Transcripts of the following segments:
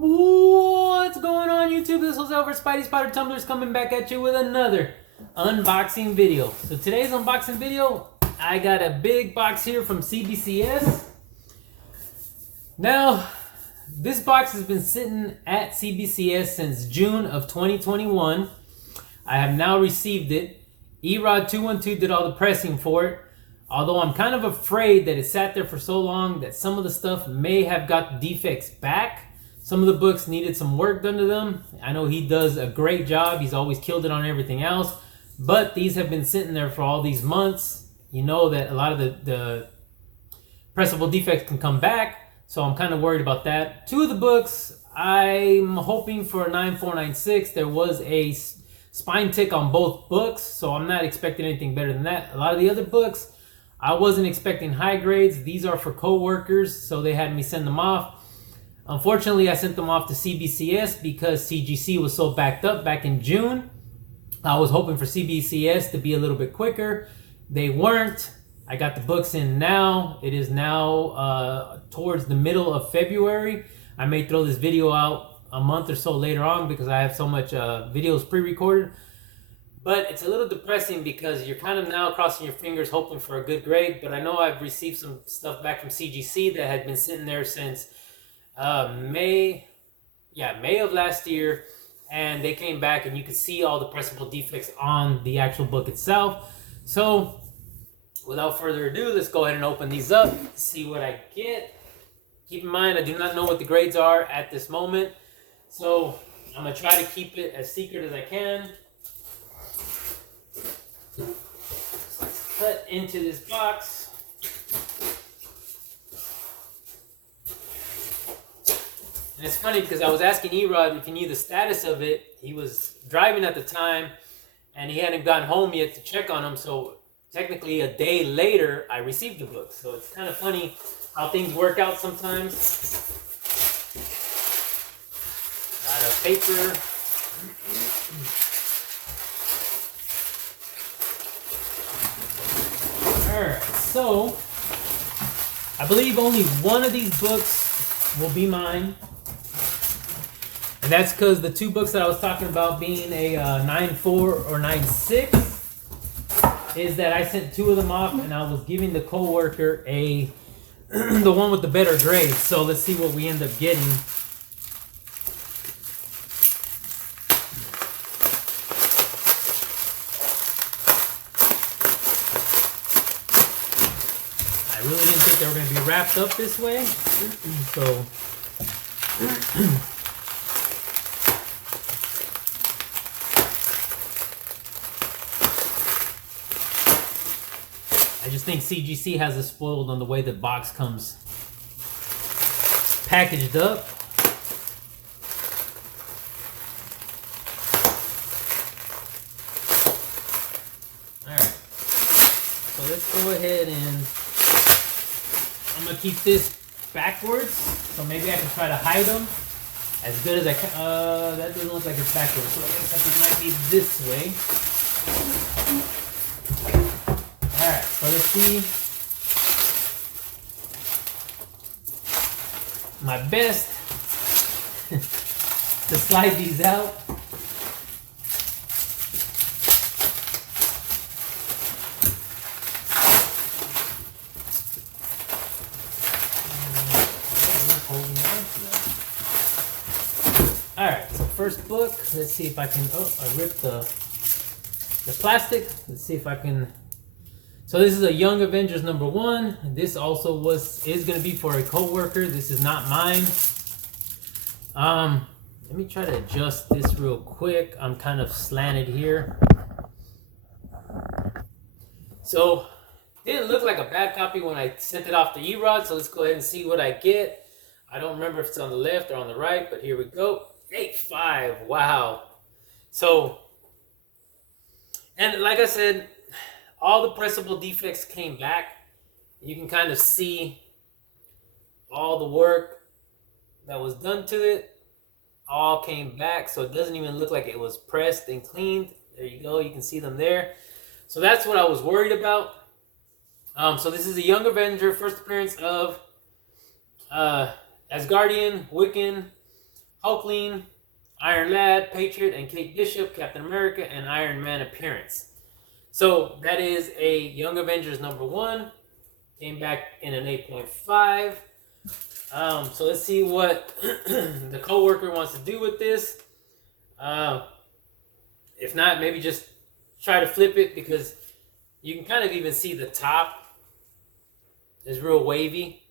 What's going on, YouTube? This is over Spidey Spider Tumblers coming back at you with another unboxing video. So today's unboxing video, I got a big box here from CBCS. Now, this box has been sitting at CBCS since June of 2021. I have now received it. Erod212 did all the pressing for it. Although I'm kind of afraid that it sat there for so long that some of the stuff may have got defects back. Some of the books needed some work done to them. I know he does a great job. He's always killed it on everything else. But these have been sitting there for all these months. You know that a lot of the pressable defects can come back. So I'm kind of worried about that. Two of the books, I'm hoping for a 9496. There was a spine tick on both books. So I'm not expecting anything better than that. A lot of the other books, I wasn't expecting high grades. These are for co-workers. So they had me send them off. Unfortunately, I sent them off to CBCS because CGC was so backed up back in June. I was hoping for CBCS to be a little bit quicker. They weren't. I got the books in now. It is now towards the middle of February. I may throw this video out a month or so later on because I have so much videos pre-recorded. But it's a little depressing because you're kind of now crossing your fingers hoping for a good grade. But I know I've received some stuff back from CGC that had been sitting there since May of last year, and they came back and you could see all the pressable defects on the actual book itself. So without further ado, let's go ahead and open these up, see what I get. Keep in mind, I do not know what the grades are at this moment, so I'm gonna try to keep it as secret as I can. So let's cut into this box. And it's funny because I was asking Erod if he knew the status of it. He was driving at the time and he hadn't gotten home yet to check on him. So technically a day later, I received the book. So it's kind of funny how things work out sometimes. Got a paper. Alright, so I believe only one of these books will be mine. And that's because the two books that I was talking about being a 9.4 or 9.6 is that I sent two of them off and I was giving the co-worker the one with the better grade. So let's see what we end up getting. I really didn't think they were going to be wrapped up this way. So I just think CGC has us spoiled on the way the box comes packaged up. Alright, so let's go ahead and I'm going to keep this backwards, so maybe I can try to hide them as good as I can. That doesn't look like it's backwards, so I guess it might be this way. Alright, so let's see. My best to slide these out. Alright, so first book. Let's see if I can. Oh, I ripped the plastic. Let's see if I can. So this is a Young Avengers #1. This also is going to be for a co-worker. This is not mine. Let me try to adjust this real quick. I'm kind of slanted here. So it didn't look like a bad copy when I sent it off to Erod. So let's go ahead and see what I get. I don't remember if it's on the left or on the right, but here we go. 8.5. Wow. So, and like I said, all the pressable defects came back. You can kind of see all the work that was done to it. All came back, so it doesn't even look like it was pressed and cleaned. There you go. You can see them there. So that's what I was worried about. So this is a Young Avenger, first appearance of Asgardian, Wiccan, Hulkling, Iron Lad, Patriot, and Kate Bishop, Captain America, and Iron Man appearance. So that is a Young Avengers #1. Came back in an 8.5. So let's see what the co-worker wants to do with this. If not, maybe just try to flip it, because you can kind of even see the top is real wavy.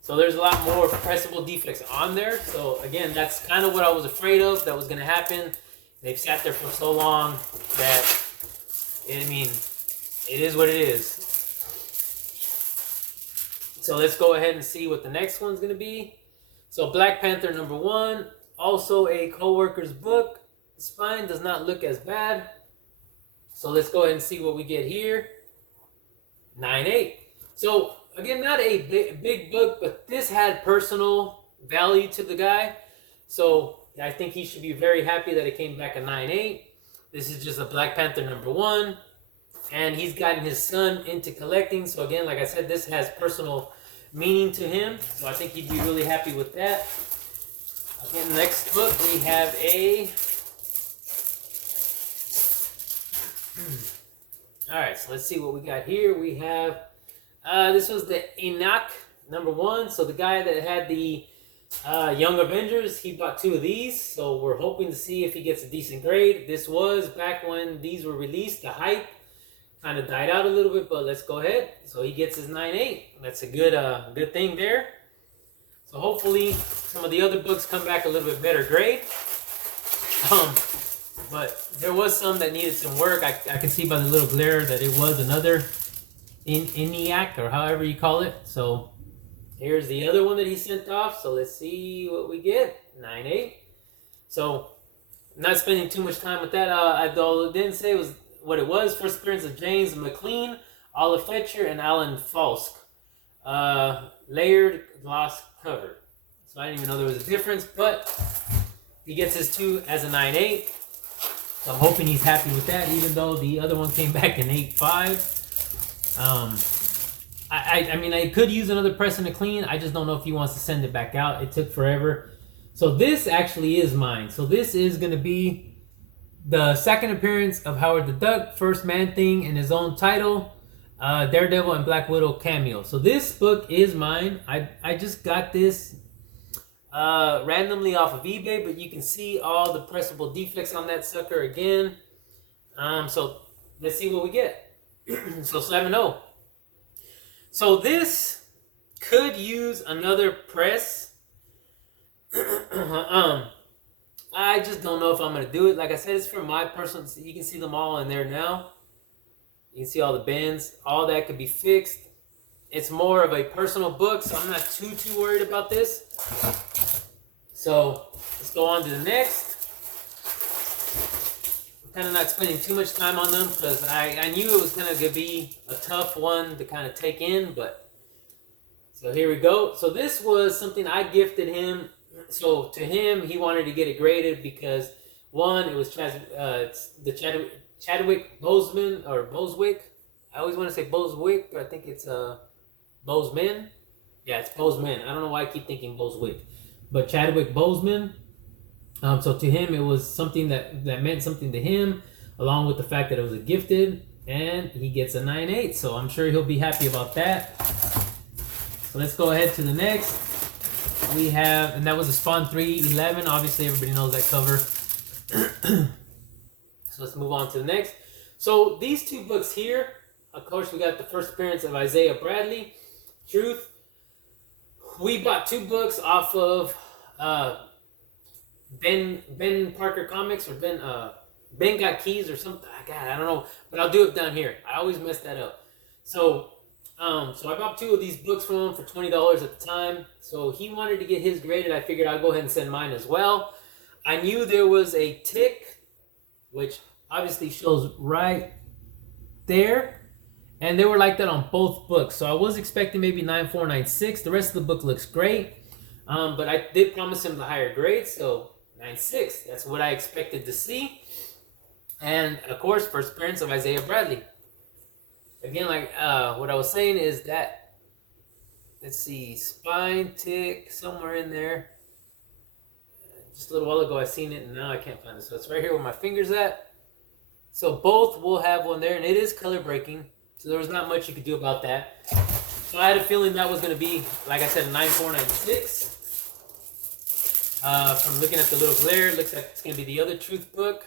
So there's a lot more pressable defects on there. So again, that's kind of what I was afraid of that was going to happen. They've sat there for so long that, I mean, it is what it is. So let's go ahead and see what the next one's going to be. So Black Panther #1, also a co-worker's book. The spine does not look as bad. So let's go ahead and see what we get here. 9.8. So again, not a big book, but this had personal value to the guy. So I think he should be very happy that it came back a 9.8. This is just a Black Panther #1. And he's gotten his son into collecting. So again, like I said, this has personal meaning to him. So I think he'd be really happy with that. Again, next book, we have a... Alright, so let's see what we got here. We have... this was the Enoch #1. So the guy that had the Young Avengers, he bought 2 of these. So we're hoping to see if he gets a decent grade. This was back when these were released. The hype kind of died out a little bit, but let's go ahead. So he gets his 9.8. That's a good thing there. So hopefully some of the other books come back a little bit better grade. But there was some that needed some work. I can see by the little glare that it was another ENIAC, or however you call it. So here's the other one that he sent off. So let's see what we get. 9.8. So I'm not spending too much time with that. I didn't say it was what it was. First appearance of James McLean, Olive Fletcher, and Alan Falsk. Layered gloss cover. So I didn't even know there was a difference, but he gets his 2 as a 9.8. So I'm hoping he's happy with that, even though the other one came back in 8.5. I mean, I could use another press and a clean. I just don't know if he wants to send it back out. It took forever. So this actually is mine. So this is going to be the second appearance of Howard the Duck, first Man-Thing in his own title, Daredevil and Black Widow cameo. So this book is mine. I just got this randomly off of eBay, but you can see all the pressable defects on that sucker again. So let's see what we get. So 7.0. So this could use another press. I just don't know if I'm going to do it. Like I said, it's for my personal... You can see them all in there now. You can see all the bends. All that could be fixed. It's more of a personal book, so I'm not too worried about this. So let's go on to the next. I'm kind of not spending too much time on them because I knew it was going to be a tough one to kind of take in. But so here we go. So this was something I gifted him. So to him, he wanted to get it graded because, one, it was the Chadwick Boseman, or Boswick. I always want to say Boswick, but I think it's Boseman. Yeah, it's Boseman. I don't know why I keep thinking Boswick. But Chadwick Boseman. So to him, it was something that meant something to him, along with the fact that it was a gifted, and he gets a 9.8. So I'm sure he'll be happy about that. So let's go ahead to the next. We have, and that was a Spawn 311. Obviously, everybody knows that cover. So let's move on to the next. So these 2 books here, of course, we got the first appearance of Isaiah Bradley, Truth. We bought 2 books off of Ben Parker Comics, or Ben Got Keys or something. God, I don't know, but I'll do it down here. I always mess that up. So I bought 2 of these books from him for $20 at the time. So he wanted to get his graded. I figured I'd go ahead and send mine as well. I knew there was a tick, which obviously shows right there. And they were like that on both books. So I was expecting maybe 9.4, 9.6. The rest of the book looks great. But I did promise him the higher grade. So 9.6. That's what I expected to see. And of course, first appearance of Isaiah Bradley. Again, like what I was saying is that, let's see, spine tick somewhere in there. Just a little while ago I seen it and now I can't find it. So it's right here where my finger's at. So both will have one there, and it is color breaking. So there was not much you could do about that. So I had a feeling that was going to be, like I said, 9496. From looking at the little glare, it looks like it's going to be the other Truth book.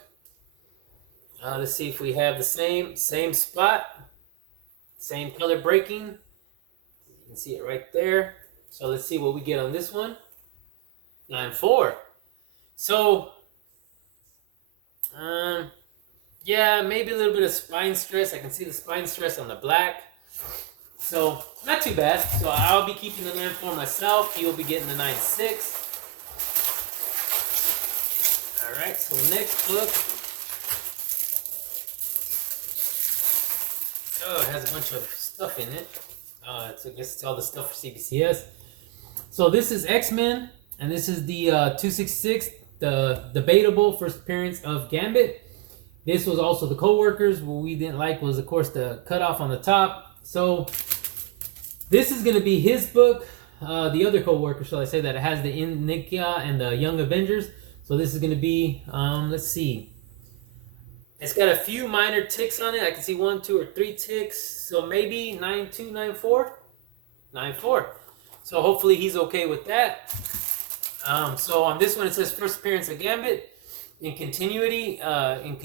Let's see if we have the same spot, same color breaking. You can see it right there. So let's see what we get on this one. 94. So, yeah, maybe a little bit of spine stress. I can see the spine stress on the black. So, not too bad. So, I'll be keeping the 9.4 myself. You'll be getting the 9.6. Alright, so next book. Oh, it has a bunch of stuff in it. I guess it's all the stuff for CBCS. So, this is X-Men, and this is the 266, the debatable first appearance of Gambit. This was also the co-workers. What we didn't like was, of course, the cutoff on the top. So this is going to be his book. The other co-worker, shall I say, that it has the Inikia and the Young Avengers. So this is going to be, let's see. It's got a few minor ticks on it. I can see 1, 2, or 3 ticks. So maybe 9.2, 9.4? 9.4. So hopefully he's okay with that. So on this one it says first appearance of Gambit. Continuity, and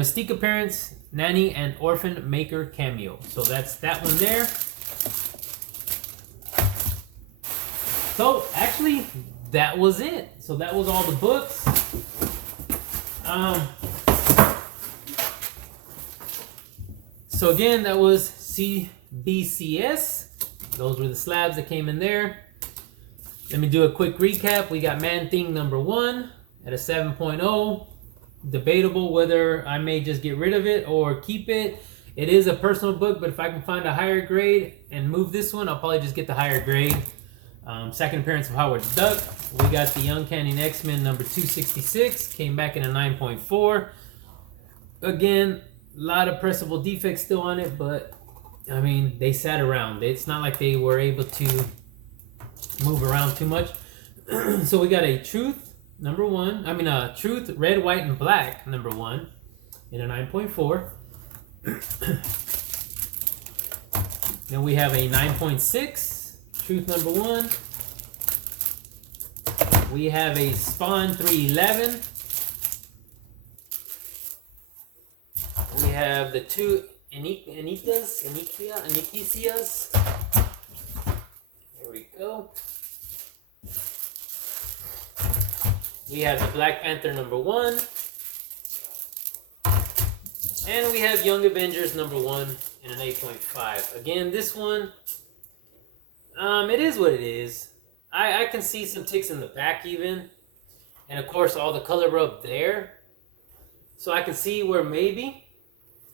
Mystique appearance, Nanny and Orphan Maker cameo. So that's that one there. So actually, that was it. So that was all the books. So again, that was CBCS. Those were the slabs that came in there. Let me do a quick recap. We got Man-Thing number 1 at a 7.0. Debatable whether I may just get rid of it or keep it. It is a personal book, but if I can find a higher grade and move this one, I'll probably just get the higher grade. Second appearance of Howard the Duck. We got the Uncanny X-Men number 266. Came back in a 9.4. Again, a lot of pressable defects still on it, but I mean, they sat around. It's not like they were able to move around too much. So we got a Truth number 1. I mean, Truth Red, White, and Black number 1 in a 9.4. Then we have a 9.6 Truth number 1. We have a Spawn 311. We have the 2 Anicias. There we go. We have the Black Panther number 1. And we have Young Avengers number 1 in an 8.5. Again, this one, it is what it is. I can see some ticks in the back even. And of course, all the color rub there. So I can see where maybe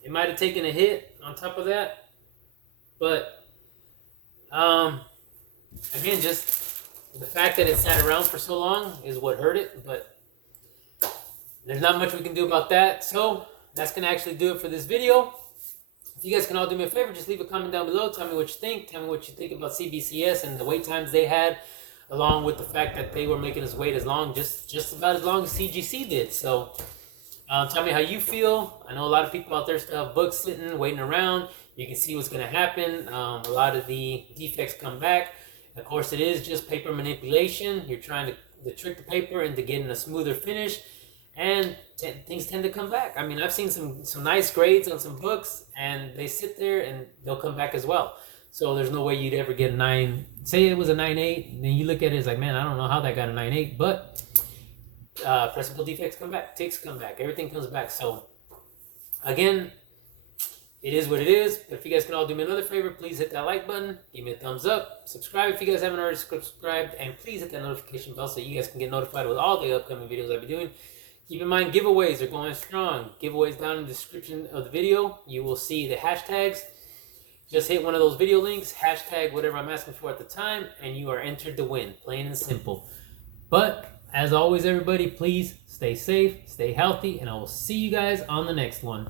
it might have taken a hit on top of that. But, again, just the fact that it sat around for so long is what hurt it, but there's not much we can do about that. So that's going to actually do it for this video. If you guys can all do me a favor, just leave a comment down below. Tell me what you think. Tell me what you think about CBCS and the wait times they had, along with the fact that they were making us wait as long, just about as long as CGC did. So tell me how you feel. I know a lot of people out there still have books sitting, waiting around. You can see what's going to happen. A lot of the defects come back. Of course, it is just paper manipulation. You're trying to trick the paper into getting a smoother finish, and things tend to come back. I mean, I've seen some nice grades on some books, and they sit there and they'll come back as well. So there's no way you'd ever get a 9. Say it was a 9.8, and then you look at it, it's like, man, I don't know how that got a 9.8, but pressable defects come back, ticks come back, everything comes back. So again, it is what it is. But if you guys can all do me another favor, please hit that like button, give me a thumbs up, subscribe if you guys haven't already subscribed, and please hit that notification bell so you guys can get notified with all the upcoming videos I'll be doing. Keep in mind, giveaways are going strong. Giveaways down in the description of the video. You will see the hashtags. Just hit one of those video links, hashtag whatever I'm asking for at the time, and you are entered to win. Plain and simple. But as always, everybody, please stay safe, stay healthy, and I will see you guys on the next one.